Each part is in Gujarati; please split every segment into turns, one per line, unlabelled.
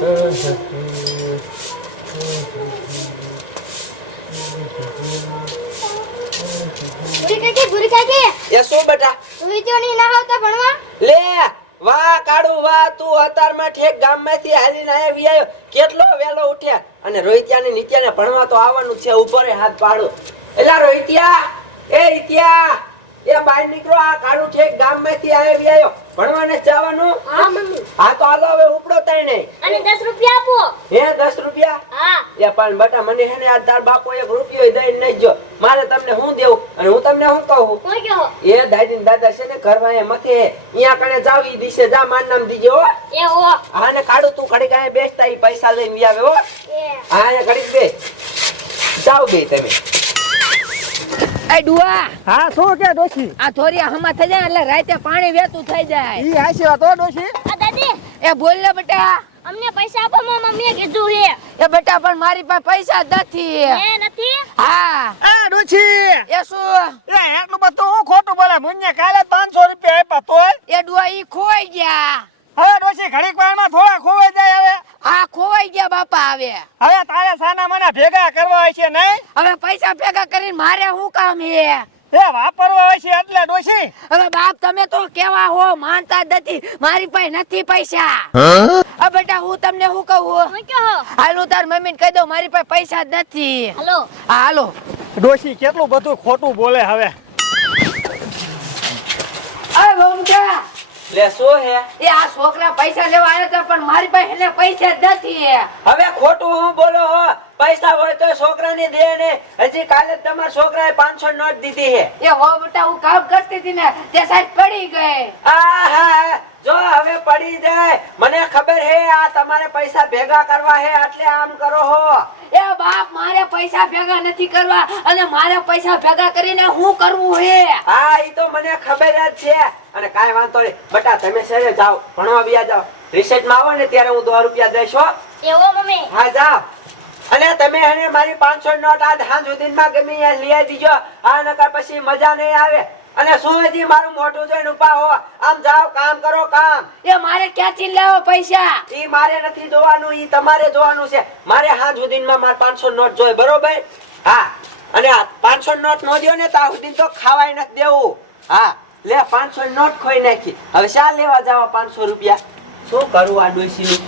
શું બેટા?
તું ના આવતા ભણવા?
લે વાહ કાડુ વાહ તું અતારમાં ઠેક ગામમાંથી હાલીને આયા વિયાયો કેટલો વેલો ઉઠ્યા. અને રોહિત્યાને નિત્યાને ભણવા તો આવવાનું છે ઉપર હાથ પાડો. એલા રોહિત્યા એ ઇત્યા એ બહાર નીકળો આ કાળુ ઠેક ગામમાંથી આયા વિયાયો ભણવાને જવાનું?
હા મમ્મી.
હા તો હાલો હવે ઉપડો તઈને
અને 10 રૂપિયા આપો.
હે દસ રૂપિયા?
હા.
એ પણ બટા મને હે ને આ તાર બાપો એક રૂપિયો દઈને નહીં જો મારે તમને હું દેવું? અને હું તમને શું કહું?
કોઈ કહો?
એ દાદી ને દાદા છે ને ઘરમાં એ મથે. અહીંયા કણે જાવ ઈ દિશે જા માર નામ દીજે હો.
એ હો.
હા ને કાઢું તું ઘડીક અહીંયા બેસતા ઈ પૈસા લઈને આવે હો.
એ.
હા એ ઘડીક બે જાવ બે તમે.
એ ડુઆ.
હા શું કે ડોશી?
આ થોરી હમા થઈ જાય એટલે રાતે પાણી વેતું થઈ જાય.
ઈ હાસી વાત હો ડોશી.
આ દાદી.
એ બોલ ને બેટા.
અમને પૈસા આપો મારા મમ્મીએ કીધું હે
એ બેટા પણ મારી પાસે પૈસા નથી.
એ નથી?
હા.
આ ડોશી.
એ શું?
એ એટલું બધું હું ખોટું બોલે મુન્ને કાલે 500 રૂપિયા આપ્યા તો
એ ડુઆ ઈ ખોઈ ગયા.
હવે ડોશી ઘડીક વારમાં થોડા ખોવાઈ જાય હવે.
આ ખોવાઈ ગયા બાપા હવે.
હવે તારે સાના મને ભેગા કરવા હોય છે નહીં?
હવે પૈસા ભેગા કરીને મારે શું કામ હે
એ વાપરવા હોય છે એટલે ડોશી.
હવે બાપ તમે તો કેવા હો માનતા જ નથી. મારી પાસે નથી પૈસા. આ બેટા હું તમને શું કહું? હાલું તાર મમ્મીને કહી દઉં મારી પાસે પૈસા જ નથી.
હાલો.
હાલો.
ડોશી કેટલું બધું ખોટું બોલે હવે
અરે ભૂમકા
લે શું હે?
એ આ છોકરા પૈસા લેવા આવ્યા હતા પણ મારી પાસે એને પૈસા નથી
હવે ખોટું હું બોલો હો? પૈસા હોય તો છોકરાને દે ને. હજી કાલે તમારા છોકરાએ 500 નોટ દીધી હે.
એ હો બેટા હું કામ કરતી હતી ને તે સાહેબ પડી ગઈ.
આહા, જો હવે પડી જાય. મને ખબર હે આ તમારે પૈસા ભેગા કરવા હે એટલે આમ કરો હો.
એ બાપ મારે પૈસા ભેગા નથી કરવા અને મારે પૈસા ભેગા કરીને હું કરવું હે?
હા ઈ તો મને ખબર જ છે. અને કાઈ વાંધો નહીં. બટા તમે છે જાઓ ભણવા બિયા જાઓ. રિસેટમાં આવો ને ત્યારે હું દો રૂપિયા દઈશ હો.
એવો મમ્મી.
હા જાઓ. અને તમે એને મારી પાંચસો નોટ આજ હાંજ સુધીમાં ગમે ત્યાં લઈ દીજો. આ નકર પછી મજા નહીં આવે. અને શું મારું મોટું જોઈને ઊભા હો આમ જાઓ કામ કરો કામ.
એ મારે ક્યાંથી લાવો પૈસા?
ઈ મારે નથી જોવાનું ઈ તમારે જોવાનું છે. મારે હાંજ સુધીમાં માર પાંચસો નોટ જોઈએ બરોબર? હા. અને આ પાંચસો નોટ નો દ્યો ને તો સુધી તો ખાવાય નથી દેવું. હા. લે પાંચસો નોટ ખોઈ નાખી. હવે શા લેવા જાવા પાંચસો રૂપિયા? શું કરું આ ડોસીનું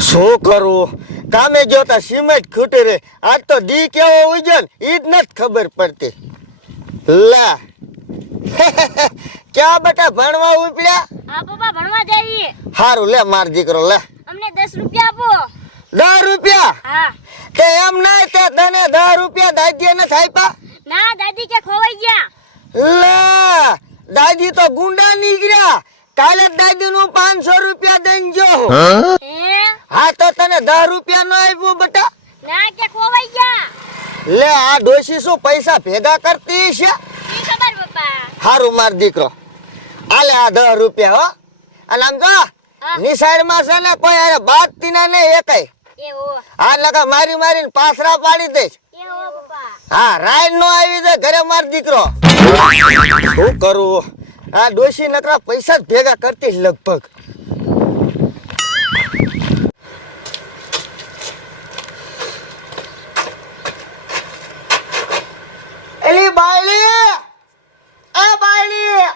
શું કરું? કામે ગયો તા સિમેન્ટ ખૂટી રે. આજ તો દી કેવો ઉજન ઈ જ નથી ખબર પડતી. લા. ક્યાં બેટા ભણવા ઉપડ્યા?
હા પપ્પા ભણવા જઈએ.
હારું લે માર દીકરો લે.
અમને 10 રૂપિયા આપો.
દસ રૂપિયા?
હા.
તે એમ ના તે તને દસ રૂપિયા દાદીએ નથી આપ્યા?
ના દાદી કે ખોવાઈ ગયા.
લે દાદી તો ગુંડા નીકળ્યા. કાલે દાદી નું પાંચસો રૂપિયા દઈને જો
હા.
તો તને દસ રૂપિયા નો આપ્યું બેટા?
ના કે ખોવાઈ ગયા.
લે આ ડોશી શું પૈસા ભેગા કરતી છે?
ઈ ખબર પપ્પા.
હારું માર દીકરો. આલે આ દસ રૂપિયા હો. અને આમ જો નિશાળમાં છે ને કોઈ અરે બાદ તીના નહીં એકાય. આ લગા મારી મારીને પાસરા પાડી દઈશ.
હો પપ્પા.
હા રાઈડ નો આવી જાય ઘરે માર દીકરો. શું કરું? આ ડોશી નકરા પૈસા જ ભેગા કરતી લગભગ. બાયલી એ બાયલી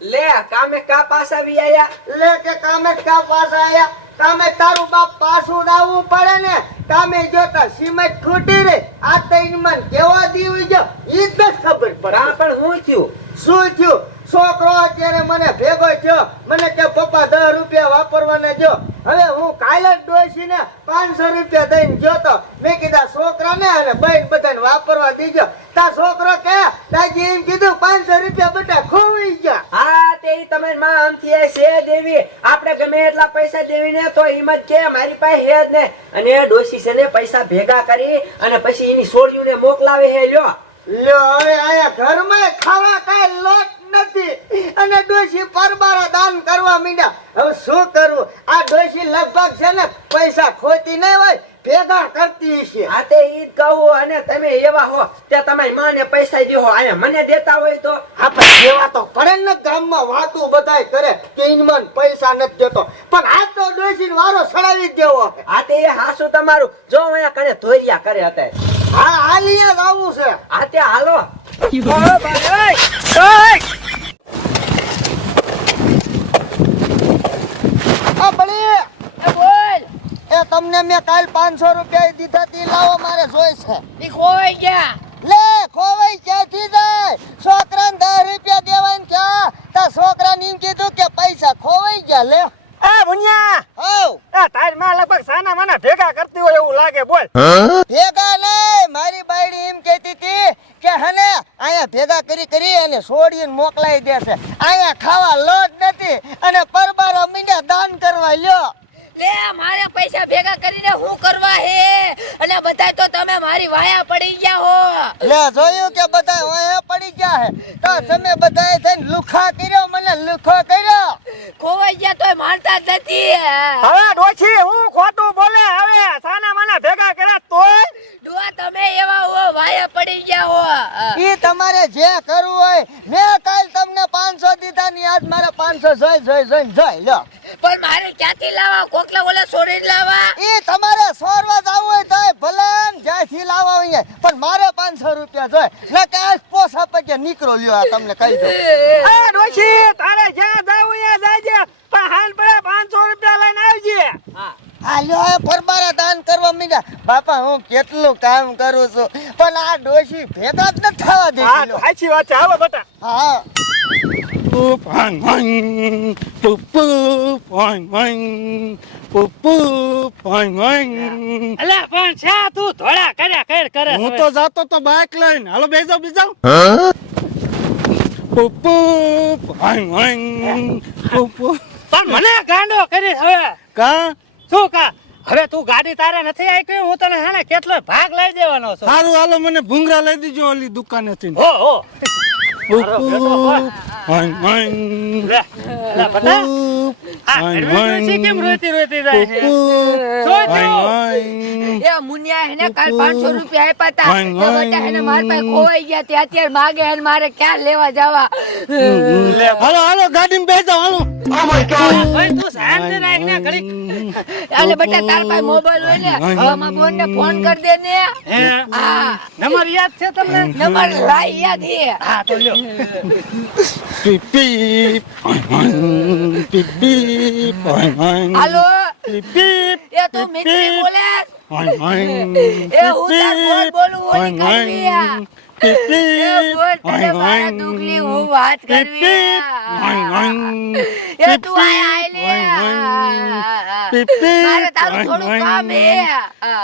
લે કામે કા પાસા બી આયા?
લે કે કામે કા પાસા આયા? કામે તારું બાપ પાછું દાવવું પડે ને? કામે જોતા સિમેન્ટ ખૂટી રે આ તૈન મન કેવા દીવી જો ઈ જ ખબર પડે
આ પણ હું થયું?
શું થયું? છોકરો અત્યારે મને ભેગો થયો. મને કે પપ્પા દસ રૂપિયા વાપરવાના જો. હવે હું કાલે જ ડોસીને પાંચસો રૂપિયા દઈને જોતો મેં કીધા છોકરાને અને બહેન બધાને વાપરવા દીજો. તા છોકરો કે દાદી એમ કીધું પાંચસો રૂપિયા બધા ખોવાઈ ગયા.
હા તે તમે માં આમથી છે દેવી. આપણે ગમે એટલા પૈસા દેવીને તો હિંમત કે મારી પાસે હે જ ને. અને એ ડોસી છે ને પૈસા ભેગા કરી અને પછી એની છોડીઓને મોકલાવે હે લ્યો.
લ્યો હવે આયા ઘરમાં ખાવા કાંઈ લોટ નથી. અને ડોશી પરબારા દાન કરવા માંડ્યા. હવે શું કરું? આ ડોશી લગભગ છે ને પૈસા ખોતી નહીં હોય ભેગા કરતી છે
આ તે ઈ કહું અને તમે એવા હો તે તમારી માને પૈસા દો અને મને દેતા હોય તો?
આપણે જેવા તો પડે ને ગામમાં વાતો બધાય કરે કે ઈનમન પૈસા નથી દેતો. પણ આ તો ડોશી વારો સડાવી દેવો.
આ તે હાસુ તમારું. જો અહીંયા કણે ધોરિયા કરે હતા
હા હાલિયા જ આવું છે.
આ તે હાલો.
આ બળી
એ બોલ
એ તમને મેં કાલ પાંચસો રૂપિયા દીધા તી લાવો મારે જોઈશે.
ઈ ખોવાઈ ગયા.
લે ખોવાઈ ક્યાંથી જાય? છોકરાને દસ રૂપિયા દેવાનું ક્યાં તા છોકરાને એમ કીધું કે પૈસા ખોવાઈ ગયા લે.
એ ભુનિયા
હવ.
આ તારી માં લગભગ સાના માના ભેગા કરતી હોય એવું લાગે બોલ.
ભેગા લે મારી બાયડી એમ કહેતી હતી કે હને અહીંયા ભેગા કરી કરી અને છોડીને મોકલાઈ દેશે. અહીંયા ખાવા લોટ નથી અને પરબારો મીંડા દાન કરવા લ્યો.
લે મારે પૈસા ભેગા કરીને હું કરવા હે? અને બધાય તો તમે મારી વાયા પડી ગયા હો.
લે જોયું કે બધા વાયા પડી ગયા હે? તો તમે બધાએ થઈને લુખા કર્યો મને લુખો કર્યો.
ખોવાઈ ગયા તોય માનતા જ નથી
હવે ડોછી હું ખોટું બોલે હવે? સાના મને ભેગા કર્યા તોય?
ડુઆ તમે એવા હો વાયા પડી ગયા હો.
ઈ તમારે જે કરવું હોય મેં કાલ તમને પાંચસો દીધા ની આજ મારા પાંચસો જોઈ જોઈ જોઈ જોઈ લ્યો.
પણ મારે ક્યાંથી લાવવા? કોકલા ઓલા છોડીને લાવવા?
એ તમારે સોરવા જવું હોય તો ભલે ને જ્યાંથી લાવવા હોય પણ મારે પાંચસો રૂપિયા જોઈએ. ને કે આજ પોસ આપે કે નીકળો લ્યો આ તમને કહી દો
એ ડોશી તારે જ્યાં જાવું ત્યાં જાજે પણ હાલ પડે પાંચસો રૂપિયા લઈને આવજે.
હા. લ્યો એ દાન કરવા મીડ્યા. બાપા હું કેટલું કામ કરું છું. પણ આ ડોશી ભેગા જ ન થવા દે
સાચી વાત છે. બેટા.
હા.
Pupang mang, pupu pang mang, pupu pang mang.
અલા પણ શા તું ધોળા કર્યા કર કરે
હું તો જાતો તો બાઇક લઈને. હાલો બેસો બીજો પુપુ પang Boop, boop.
પણ મને ગાંડો કરી હવે.
કા?
શું કા? હવે તું ગાડી તારે નથી આવી હું તને હાને કેટલો ભાગ લઈ દેવાનો છું?
સારું હાલો મને ભૂંગરા લઈ દેજો ઓલી દુકાનેથી.
ઓ હો.
Pang mang,
લે
પુપુ
આ રોતી રોતી જાય છે?
પુપુ
મુનિયા એને કાલ 500 રૂપિયા આપ્યા
હતા
તો બધા એને માર પાસે ખોવાઈ ગયા તે અત્યારે માગે હેને મારે ક્યાં લેવા જવા?
હાલો હાલો ગાડીમાં બેસો હાલો.
ભાઈ તું શાંતિ રાખ ને ઘડીક.
એટલે બેટા તાર પાસે મોબાઈલ હોય ને હવે મારા ને ફોન કરી દે ને.
હા નંબર યાદ છે તમને?
નંબર લાઈ યાદ હે.
હા તો લ્યો.
હાલો. એ તું મિત્રી બોલે?
Poing poing.
એ હું તાર બોલ બોલું
poing
કરવી એ હું વાત કરવી
poing poing.
એ તું આય આય લે મારે તારું થોડું કામ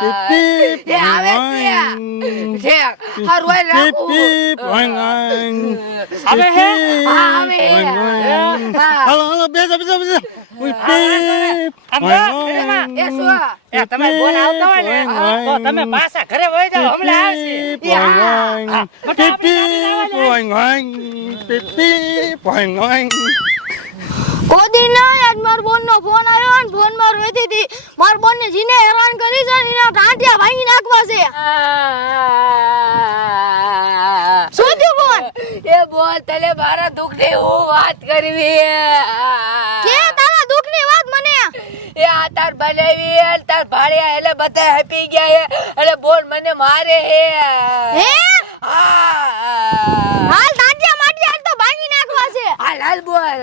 pip,
એ આવે છે છે હારું હોય રાખું.
આવે હે?
હા, આવે. હા.
હાલો હાલો બેસો બેસો બેસો
તમે હોય ને પાછા ઘરે વહી જાઓ હમણાં આવશે.
ના આજ માર બોન નો ફોન આવ્યો ને ફોનમાં રોતી હતી. માર બોન ને જીને હેરાન કરી છે ને ટાંટિયા ભાંગી નાખવા છે. શું થયું બોન?
એ બોલ તલે મારા દુઃખની હું વાત કરવી
કે તારા દુઃખની વાત મને
એ આ તાર બનાવી અને તાર ભાડ્યા એટલે બધા હેપી ગયા હે. એટલે બોલ મને મારે
હે.
હે?
હાલ ટાંટિયા માટિયા આજ તો ભાંગી નાખવા છે.
હાલ હાલ બોલ.